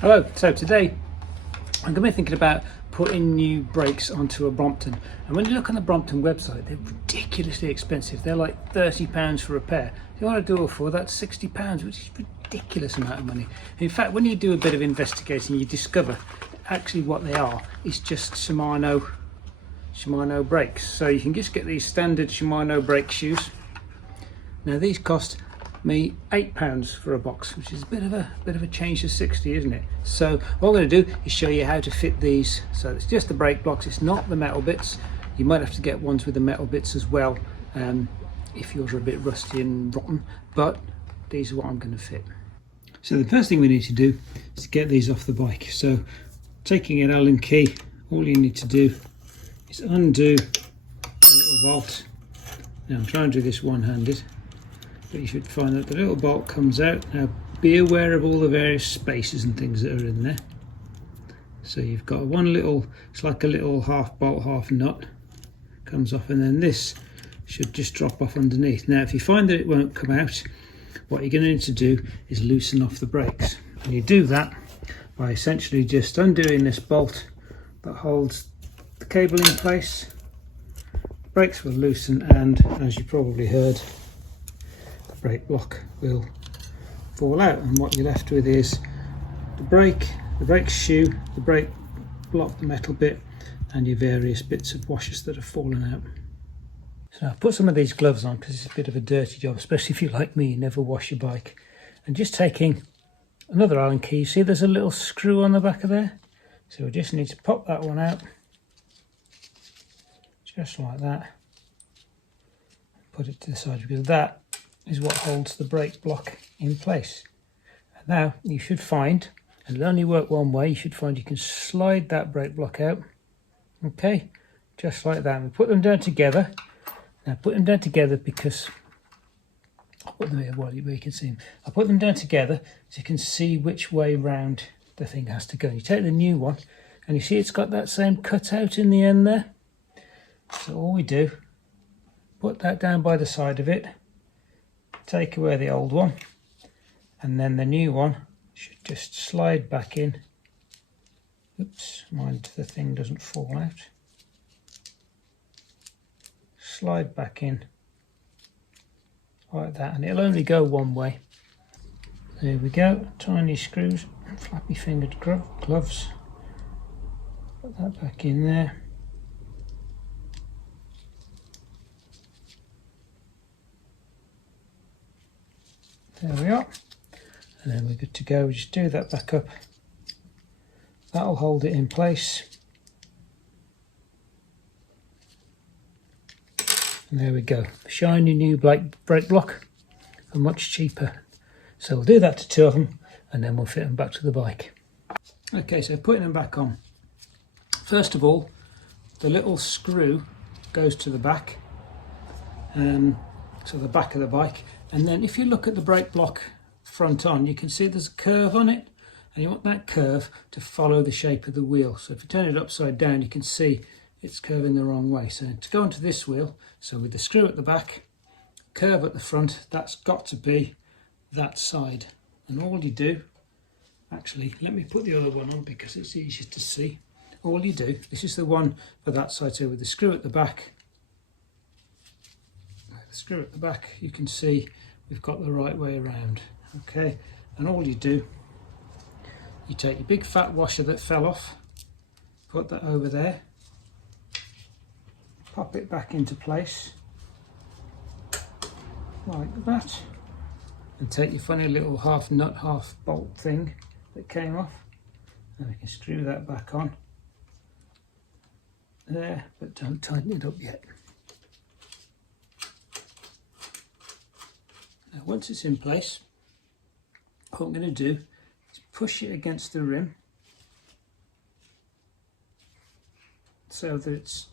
Hello, so today I'm going to be thinking about putting new brakes onto a Brompton, and when you look on the Brompton website they're ridiculously expensive. They're like £30 for a pair. If you want to do it for that's £60, which is a ridiculous amount of money. In fact, when you do a bit of investigating you discover actually what they are is just Shimano brakes. So you can just get these standard Shimano brake shoes. Now these cost me £8 for a box, which is a bit of a change to 60, isn't it? So what I'm going to do is show you how to fit these. So it's just the brake blocks, it's not the metal bits. You might have to get ones with the metal bits as well if yours are a bit rusty and rotten, but these are what I'm going to fit. So the first thing we need to do is to get these off the bike. So taking an Allen key, all you need to do is undo the little bolt. Now I'm trying to do this one-handed, but you should find that the little bolt comes out. Now be aware of all the various spaces and things that are in there. So you've got one little, it's like a little half bolt, half nut, comes off, and then this should just drop off underneath. Now if you find that it won't come out, what you're going to need to do is loosen off the brakes. And you do that by essentially just undoing this bolt that holds the cable in place. The brakes will loosen, and as you probably heard, brake block will fall out, and what you're left with is the brake shoe, the brake block, the metal bit, and your various bits of washers that have fallen out. So I've put some of these gloves on because it's a bit of a dirty job, especially if you're like me, you never wash your bike. And just taking another Allen key, see there's a little screw on the back of there, so we just need to pop that one out, just like that, put it to the side, because that is what holds the brake block in place. And now you should find, and it'll only work one way, you should find you can slide that brake block out, okay, just like that. And we put them down together. Now put them down together because I'll put them here where you can see them. I put them down together so you can see which way round the thing has to go. You take the new one and you see it's got that same cutout in the end there. So all we do, put that down by the side of it, take away the old one, and then the new one should just slide back in. Oops, mind the thing doesn't fall out. Slide back in like that, and it'll only go one way. There we go, tiny screws, flappy fingered gloves. Put that back in there. There we are, and then we're good to go. We just do that back up. That'll hold it in place. And there we go. Shiny new brake block for much cheaper. So we'll do that to two of them, and then we'll fit them back to the bike. Okay, so putting them back on. First of all, the little screw goes to the back, so the back of the bike. And then if you look at the brake block front on, you can see there's a curve on it, and you want that curve to follow the shape of the wheel. So if you turn it upside down, you can see it's curving the wrong way. So to go onto this wheel, so with the screw at the back, curve at the front, that's got to be that side. And all you do, actually, let me put the other one on because it's easier to see. All you do, this is the one for that side, so with the screw at the back, you can see we've got the right way around. Okay, and all you do, you take your big fat washer that fell off, put that over there, pop it back into place like that, and take your funny little half nut half bolt thing that came off, and we can screw that back on there, but don't tighten it up yet. Now once it's in place, what I'm going to do is push it against the rim so that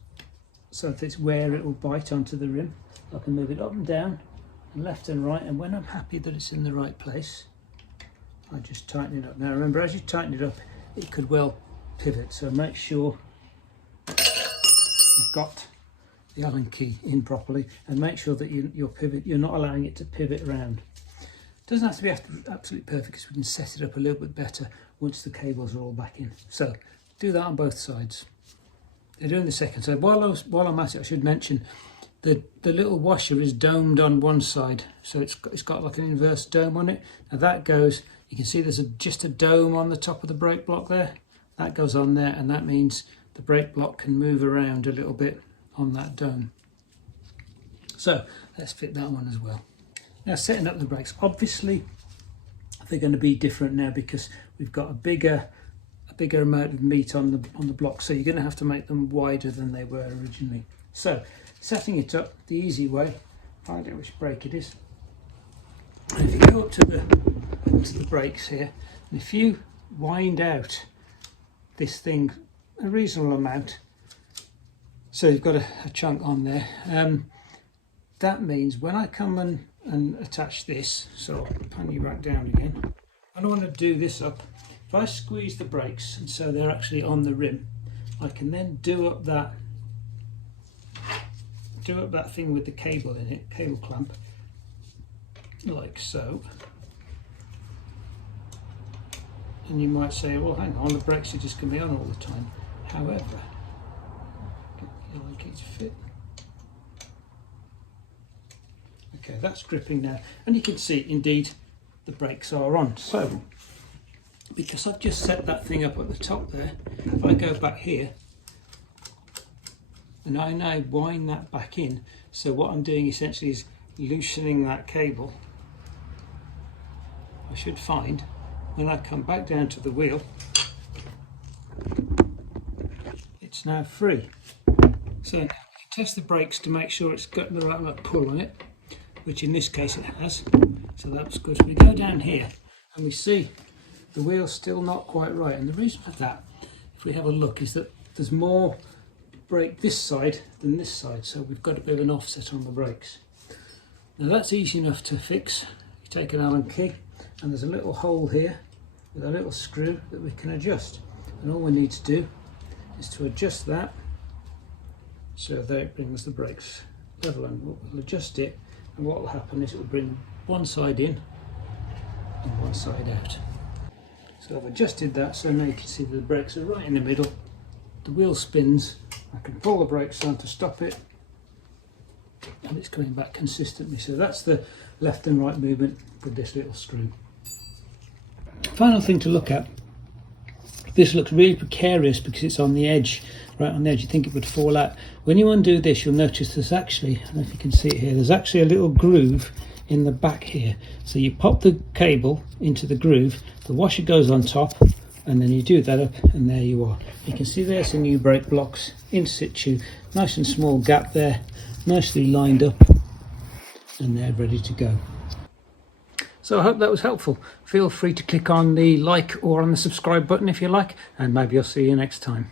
it's where it will bite onto the rim. I can move it up and down and left and right, and when I'm happy that it's in the right place, I just tighten it up. Now remember, as you tighten it up, it could well pivot, so make sure you've got the Allen key in properly, and make sure that you're not allowing it to pivot around. It doesn't have to be absolutely perfect because we can set it up a little bit better once the cables are all back in. So do that on both sides. They're doing the second side. While I'm at it, I should mention the little washer is domed on one side, so it's got like an inverse dome on it. Now that goes, you can see there's just a dome on the top of the brake block there. That goes on there, and that means the brake block can move around a little bit on that dome. So let's fit that one as well. Now setting up the brakes, obviously they're going to be different now because we've got a bigger amount of meat on the block, so you're going to have to make them wider than they were originally. So setting it up the easy way, find out which brake it is. And if you go up to the brakes here, and if you wind out this thing a reasonable amount, so you've got a chunk on there, that means when I come and attach this, so I'll pan you back down again, I don't want to do this up. If I squeeze the brakes and so they're actually on the rim, I can then do up that thing with the cable in it, cable clamp, like so. And you might say, well, hang on, the brakes are just going to be on all the time. However, you like it to fit. Okay, that's gripping now, and you can see indeed the brakes are on. So because I've just set that thing up at the top there, if I go back here and I now wind that back in, so what I'm doing essentially is loosening that cable, I should find when I come back down to the wheel, it's now free. So now you can test the brakes to make sure it's got the right pull on it, which in this case it has, so that's good. So we go down here and we see the wheel's still not quite right, and the reason for that, if we have a look, is that there's more brake this side than this side, so we've got a bit of an offset on the brakes. Now that's easy enough to fix. You take an Allen key and there's a little hole here with a little screw that we can adjust, and all we need to do is to adjust that so that it brings the brakes level, and we'll adjust it, and what will happen is it will bring one side in and one side out. So I've adjusted that, so now you can see that the brakes are right in the middle. The wheel spins, I can pull the brakes on to stop it, and it's coming back consistently. So that's the left and right movement with this little screw. Final thing to look at, this looks really precarious because it's on the edge, right on the edge. You think it would fall out. When you undo this, you'll notice there's actually, I don't know if you can see it here, there's actually a little groove in the back here. So you pop the cable into the groove, the washer goes on top, and then you do that up, and there you are. You can see there's the new brake blocks in situ, nice and small gap there, nicely lined up, and they're ready to go. So I hope that was helpful. Feel free to click on the like or on the subscribe button if you like, and maybe I'll see you next time.